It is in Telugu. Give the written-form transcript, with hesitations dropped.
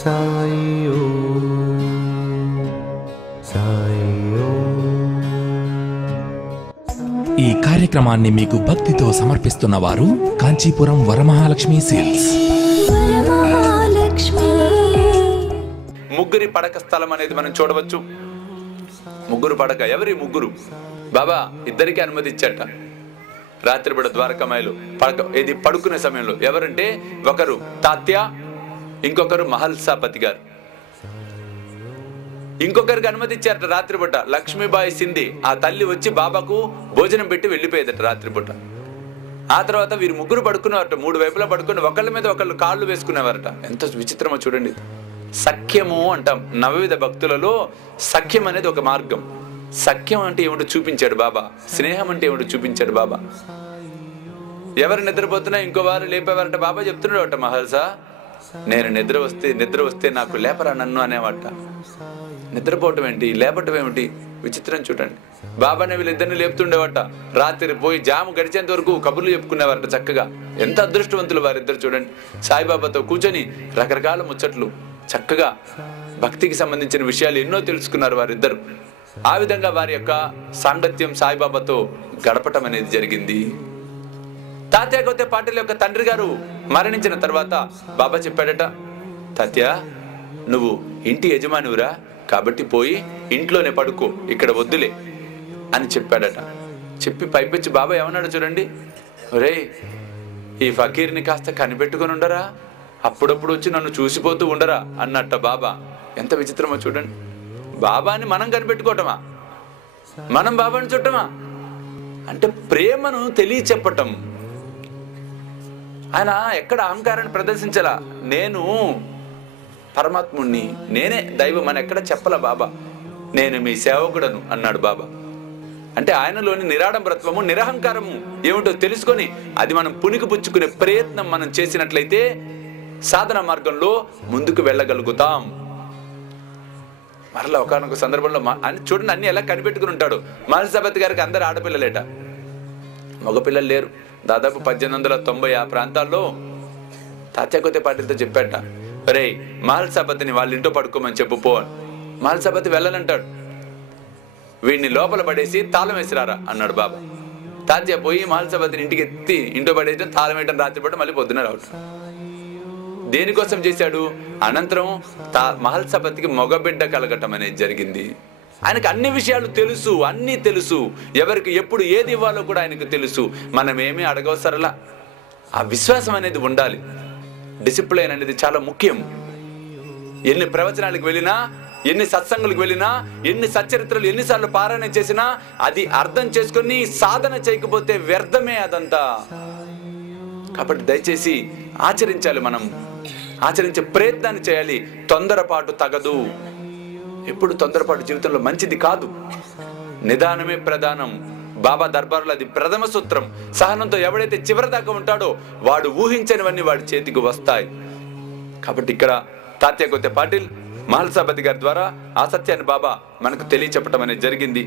సాయి ఈ కార్యక్రమాన్ని మీకు భక్తితో సమర్పిస్తున్న వారు కాంచీపురం వరమహాలక్ష్మి సిల్క్స్. ముగ్గురి పడక స్థలం అనేది మనం చూడవచ్చు. ముగ్గురు పడక. ఎవరి ముగ్గురు? బాబా ఇద్దరికి అనుమతి ఇచ్చాట. రాత్రిపూట ద్వారకామాయిలు ఇది పడుకునే సమయంలో. ఎవరంటే ఒకరు తాత్య, ఇంకొకరు మహల్సాపతి గారు. ఇంకొకరికి అనుమతి ఇచ్చారట రాత్రిపూట. లక్ష్మీబాయి సింధి ఆ తల్లి వచ్చి బాబాకు భోజనం పెట్టి వెళ్ళిపోయేదట రాత్రిపూట. ఆ తర్వాత వీరు ముగ్గురు పడుకునేవారట. 3 వైపులా పడుకుని ఒకళ్ళ మీద ఒకళ్ళు కాళ్ళు వేసుకునేవారట. ఎంత విచిత్రమో చూడండి. సఖ్యము అంటాం. నవవిధ భక్తులలో సఖ్యం అనేది ఒక మార్గం. సఖ్యం అంటే ఏమిటో చూపించాడు బాబా. స్నేహం అంటే ఏమిటో చూపించాడు బాబా. ఎవరు నిద్రపోతున్నా ఇంకో వారు లేపేవారట. బాబా చెప్తున్నాడట, మహల్సా నేను నిద్ర వస్తే నాకు లేపరా నన్ను అనేవాట. నిద్రపోవటం ఏంటి, లేపటం ఏమిటి? విచిత్రం చూడండి. బాబానే వీళ్ళిద్దరిని లేపుతుండేవాట. రాత్రి పోయి జాము గడిచేంత వరకు కబుర్లు చెప్పుకునేవారట చక్కగా. ఎంత అదృష్టవంతులు వారిద్దరు చూడండి. సాయిబాబాతో కూర్చొని రకరకాల ముచ్చట్లు చక్కగా భక్తికి సంబంధించిన విషయాలు ఎన్నో తెలుసుకున్నారు వారిద్దరు. ఆ విధంగా వారి యొక్క సాంగత్యం సాయిబాబాతో గడపటం అనేది జరిగింది. తాత్య గోతే పాటిల్ యొక్క తండ్రి గారు మరణించిన తర్వాత బాబా చెప్పాడట, తాత్య నువ్వు ఇంటి యజమానివురా, కాబట్టి పోయి ఇంట్లోనే పడుకో, ఇక్కడ వద్దులే అని చెప్పాడట. చెప్పి పైపెచ్చి బాబా ఏమన్నాడు చూడండి, ఒరే ఈ ఫకీర్ని కాస్త కనిపెట్టుకుని ఉండరా, అప్పుడప్పుడు వచ్చి నన్ను చూసిపోతూ ఉండరా అన్నట్ట బాబా. ఎంత విచిత్రమో చూడండి. బాబాని మనం కనిపెట్టుకోవటమా, మనం బాబాని చుట్టమా? అంటే ప్రేమను తెలియచెప్పటం. ఆయన ఎక్కడ అహంకారాన్ని ప్రదర్శించాలా, నేను పరమాత్ముణ్ణి, నేనే దైవం అని ఎక్కడ చెప్పలా బాబా. నేను మీ సేవకుడను అన్నాడు బాబా. అంటే ఆయనలోని నిరాడంబరత్వము, నిరహంకారము ఏమిటో తెలుసుకొని అది మనం పుణికిపుచ్చుకునే ప్రయత్నం మనం చేసినట్లయితే సాధన మార్గంలో ముందుకు వెళ్ళగలుగుతాం. మరలా ఒకనొక సందర్భంలో అని చూడండి, అన్ని ఎలా కనిపెట్టుకుని ఉంటాడు. మహల్సాపతి గారికి అందరు ఆడపిల్లలేట, మగపిల్లలు లేరు. దాదాపు 1890 ఆ ప్రాంతాల్లో తాత్య గోతే పాటిల్తో చెప్పాట, రే మహల్సాపతిని వాళ్ళ ఇంట్లో పడుకోమని చెప్పు పో. మహల్సాపతి వెళ్ళనంటాడు. వీడిని లోపల పడేసి తాళం వేసిరారా అన్నాడు బాబా. తాత్య పోయి మహల్సాపతిని ఇంటికి ఎత్తి ఇంట్లో పడేసి తాళం వేయడం రాత్రిపూట మళ్ళీ పొద్దున రావటం. దేనికోసం చేశాడు? అనంతరం మహల్సాపతికి మగబిడ్డ కలగటం అనేది జరిగింది. ఆయనకు అన్ని విషయాలు తెలుసు, అన్నీ తెలుసు. ఎవరికి ఎప్పుడు ఏది ఇవ్వాలో కూడా ఆయనకు తెలుసు. మనం ఏమీ అడగవసరలా. ఆ విశ్వాసం అనేది ఉండాలి. డిసిప్లైన్ అనేది చాలా ముఖ్యం. ఎన్ని ప్రవచనాలకు వెళ్ళినా, ఎన్ని సత్సంగులకు వెళ్ళినా, ఎన్ని సచ్చరిత్రలు ఎన్నిసార్లు పారాయణ చేసినా అది అర్థం చేసుకుని సాధన చేయకపోతే వ్యర్థమే అదంతా. కాబట్టి దయచేసి ఆచరించాలి. మనం ఆచరించే ప్రయత్నాన్ని చేయాలి. తొందరపాటు తగదు. ఎప్పుడు తొందరపాటు జీవితంలో మంచిది కాదు. నిదానమే ప్రధానం. బాబా దర్బార్లో అది ప్రథమ సూత్రం. సహనంతో ఎవడైతే చివరి దాకా ఉంటాడో వాడు ఊహించనివన్నీ వాడి చేతికి వస్తాయి. కాబట్టి ఇక్కడ తాత్య గోతే పాటిల్ మహల్సాపతి గారి ద్వారా ఆ సత్యాన్ని బాబా మనకు తెలియచెప్పటం అనేది జరిగింది.